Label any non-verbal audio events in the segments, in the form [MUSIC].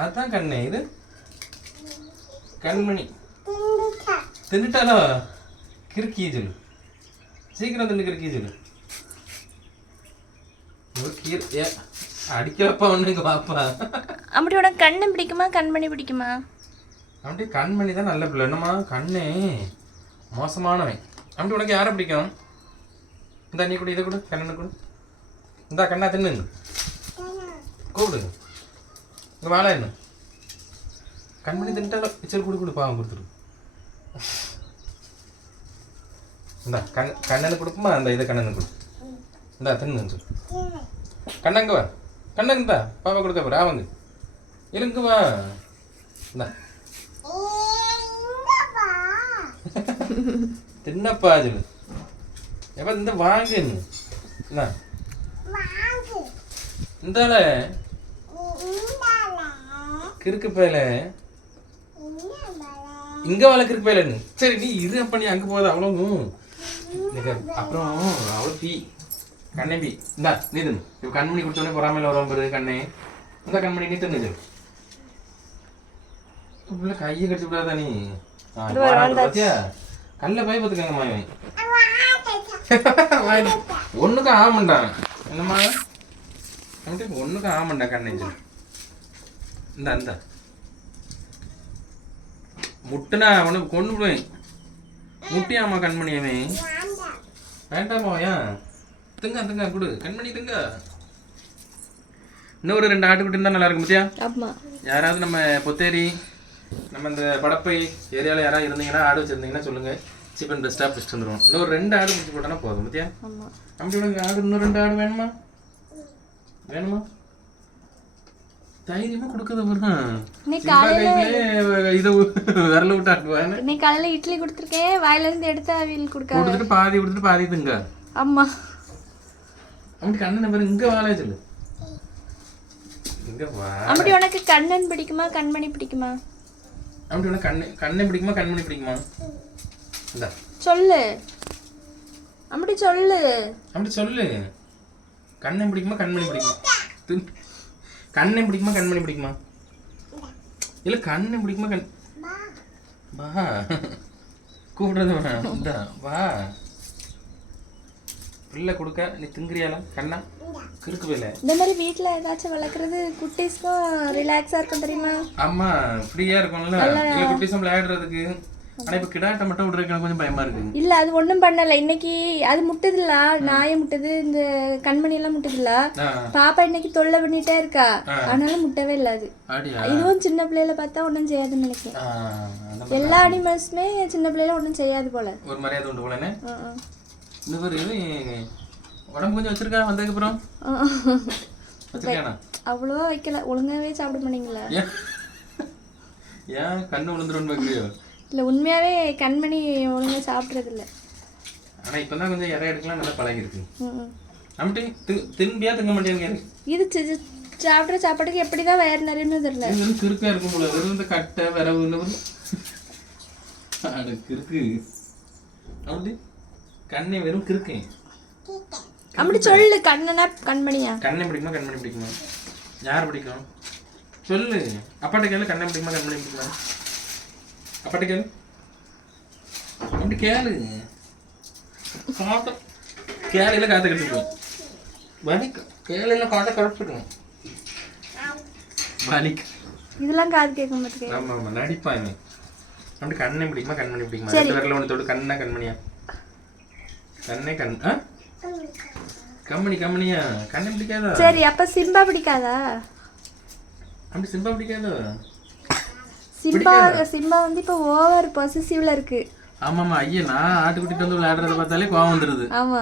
அதான் கண்ணே இது கண்மணி. தின்னுட்டாலோ? கிறுக்கி சொல்லு சீக்கிரம் தின்னு கிறுக்கி சொல்லு அடிக்கலப்பா ஒண்ணுங்க பாப்பா. அப்படி உனக்கு கண்ணு பிடிக்குமா? கண்மணி பிடிக்குமா? அப்படி கண்மணி தான் நல்ல பிள்ளை. என்னம்மா கண்ணே? மோசமானவன். அப்படி உனக்கு யாரை பிடிக்கும்? இந்த நீ கூட இதை கொடு கண்ணனு கொடு. இந்தா கண்ணா தின்னு. கூப்பிடு. இங்க வாழ என்ன? கண்மணி தின்ட்டாலும் சரி கொடு கொடு பாவம் கொடுத்துரு. இந்தா கண் கண்ணனு கொடுக்குமா? அந்த இதை கண்ணனு கொடு. இந்தா தின்னு சொல்லு. கண்ணங்க வா. கண்ணங்க இந்தா பாப்பா கொடுக்க போற அவங்க இருங்க வா. இந்தா. தின்னப்பா சொல்லு. எப்ப இந்த வாங்கு என்ன? இந்தால கிறுக்கு பயல இங்க வாழ கிறுக்கு பயல சரி நீ இரு அப்ப நீ அங்க போகாத அவ்வளவு அப்புறம் அவ்வளவு தீ கண்ணே பி. இந்தா நீ தின்னு இப்ப கண்மணி குடிச்சோடனே பொறாமையில வரும் பாரு கண்ணே. இந்த கண்மணி நீ தின்னு உள்ள கையை கடிச்சு விடாதா நீ. பாத்தியா? கல்ல போய் பார்த்துக்கங்க மாயவன். [LAUGHS] ஒண்ணுக்கும் ஆமண்டான் என்னம்மா? ஒண்ணுக்கும் ஆமண்டா கண்ணே. இந்தா இந்தா. முட்டுனா அவனுக்கு கொண்டு போய். முட்டியாமா கண்மணி அவன். வேண்டாமா ஏன்? திங்க திங்க கொடு. கண்மணி திங்க. இன்னொரு ரெண்டு ஆட்டுக்குட்டி இருந்தா நல்லா இருக்கும் பத்தியா? யாராவது நம்ம பொத்தேரி நம்ம இந்த படப்பை ஏரியாவில் யாராவது இருந்தீங்கன்னா ஆடு வச்சிருந்தீங்கன்னா சொல்லுங்க. சீப் அண்ட் பெஸ்ட்டாக பிடிச்சிட்டு வந்துடும் இன்னொரு ரெண்டு ஆடு பிடிச்சி போட்டோன்னா போதும் பத்தியா? உனக்கு ஆடு இன்னும் ரெண்டு ஆடு வேணுமா? வேணுமா? தைரியமா கொடுக்குறது பாருங்க இன்னைக்கு கையிலே இதை விரல விட்டு ஆட்டுவான்னு இன்னைக்கு காலையில இட்லி கொடுத்துருக்கேன். வாயில இருந்து எடுத்து அவியல் கொடுக்க கொடுத்துட்டு பாதி கொடுத்துட்டு பாதி திங்க. ஆமா. அப்படி கண்ணனை பாரு இங்க வாழ சொல்லு. இங்க வா. அப்படி உனக்கு கண்ணன் பிடிக்குமா? கண்மணி பிடிக்குமா? அப்படி உனக்கு கண்ணு கண்ணை பிடிக்குமா? கண்மணி பிடிக்குமா? இந்தா. சொல்லு. அப்படி சொல்லு. அப்படி சொல்லு. கண்ணை பிடிக்குமா? கண்மணி பிடிக்குமா? தின். கண்ணை பிடிக்குமா கண்மணி பிடிக்குமா? இல்ல கண்ணை பிடிக்குமா கண் வா. கூப்பிடுறது வா. இந்தா, வா. பிள்ளை கொடுக்க நீ திங்கிறியால கண்ணா? கிறுக்கு போயில இந்த மாதிரி வீட்ல ஏதாச்சும் வளர்க்குறது குட்டீஸ்க்கும் ரிலாக்ஸா இருக்கும் தெரியுமா? ஆமா ஃப்ரீயா இருக்கும்ல. இல்ல குட்டிஸும் விளையாடுறதுக்கு. ஆனா இப்ப கிடாட்ட மட்டும் விடுறதுக்கு கொஞ்சம் பயமா இருக்கு இல்ல அது ஒண்ணும் பண்ணல. இன்னைக்கு அது முட்டுதுல்ல நாயை முட்டுது இந்த கண்மணி எல்லாம் முட்டுதுல்ல. ஆ, பாப்பா இன்னைக்கு தொல்லை பண்ணிட்டே இருக்கா. அதனால முட்டவே இல்ல அது. அப்படியா? இதுவும் சின்ன பிள்ளையில பார்த்தா ஒண்ணும் செய்யாதுன்னு நினைக்கிறேன். எல்லா அனிமல்ஸுமே சின்ன பிள்ளையில ஒண்ணும் செய்யாது போல. ஒரு மரியாதை உண்டு ஆ. இந்த பேர் உடம்பு கொஞ்சம் வச்சிருக்கா வந்ததுக்கு அப்புறம் அவ்வளவா வைக்கல. ஒழுங்காவே சாப்பிட மாட்டீங்களா. ஏன்? கண்ணு விழுந்துரும் பார்க்கலையோ? இல்ல உண்மையாவே கண்மணி ஒழுங்கா சாப்பிடுறது இல்ல ஆனா இப்பதான் கொஞ்சம் இறை எடுக்கலாம் நல்லா பழகிருக்கு. நம்மட்டு தி- தின்பியா திங்க மாட்டேங்க இது சாப்பிடுற சாப்பாட்டுக்கு எப்படிதான் வயிறு நிறையன்னு தெரியல. இது வந்து கிறுக்கா இருக்கும் போல வெறும் இந்த கட்டை விரவு. அட கிறுக்கு. அப்படி கண்ணை வெறும் கிறுக்கு. அப்படி சொல்லு கண்ணனா கண்மணியா? கண்ணை பிடிக்குமா கண்மணி பிடிக்குமா? யார் பிடிக்கும்? சொல்லு. அப்பாட்ட கேளு கண்ணை பிடிக்குமா கண்மணி பிடிக்குமா அப்பாட்ட கேளு. அப்படி கேளு. காட்ட கேளையில காத்த கட்டுக்கும் வலிக்கு கேளையில காட்ட கட்டுக்கும் வலிக்கு இதெல்லாம் காது கேட்க மாட்டேங்க ஆமா ஆமா. நடிப்பான் இவன். அப்படி கண்ணை பிடிக்குமா கண்மணி பிடிக்குமா? ரெண்டு விரல ஒன்று தொட்டு கண்ணா கண்மணியா? கண்ணே கண் ஆ? கம்மணி கம்மணியா கண்ணை பிடிக்காதா? சரி அப்ப சிம்பா பிடிக்காதா? அப்படி சிம்பா பிடிக்காதோ? சிம்பா சிம்பா வந்து இப்ப ஓவர் பொசிசிவ்ல இருக்கு. ஆமாமா ஐயா நான் ஆட்டுக்குட்டிட்டு வந்து விளையாடுறத பார்த்தாலே கோவம் வந்துருது. ஆமா.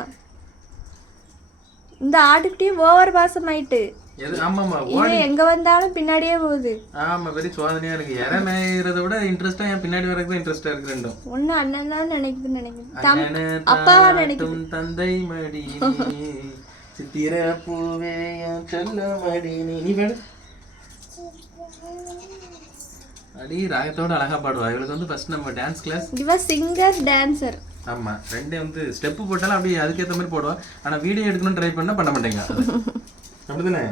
இந்த ஆட்டுக்குட்டியும் ஓவர் பாசம் ஆயிட்டு. இது எங்க வந்தாலும் பின்னாடியே போகுது. ஆமா பெரிய சோதனையா இருக்கு. இறை மேயறத விட இன்ட்ரெஸ்டா என் பின்னாடி வரக்கு இன்ட்ரெஸ்டா இருக்கு ரெண்டும். ஒண்ணு அண்ணன் தான் நினைக்குது அண்ணனு அப்பாவா தாலாட்டும் தந்தை மடி சித்திர பூவே செல்ல மடி நீ அடி ராகத்தோட அழகா பாடுவா. இவளுக்கு வந்து ஃபர்ஸ்ட் நம்ம டான்ஸ் கிளாஸ் இவ சிங்கர் டான்சர் ஆமா ரெண்டே வந்து ஸ்டெப் போட்டாலும் அப்படியே அதுக்கு ஏத்த மாதிரி போடுவா. ஆனா வீடியோ எடுக்கணும் ட்ரை பண்ணா பண்ண மாட்டேங்க. அப்படிதானே?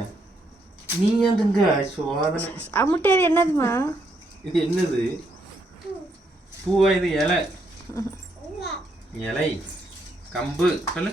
நீ ஏந்துங்க சோதனை அமுட்டையது என்னதுமா? இது என்னது? பூவா இது இலை? இலை. கம்பு. சொல்லு.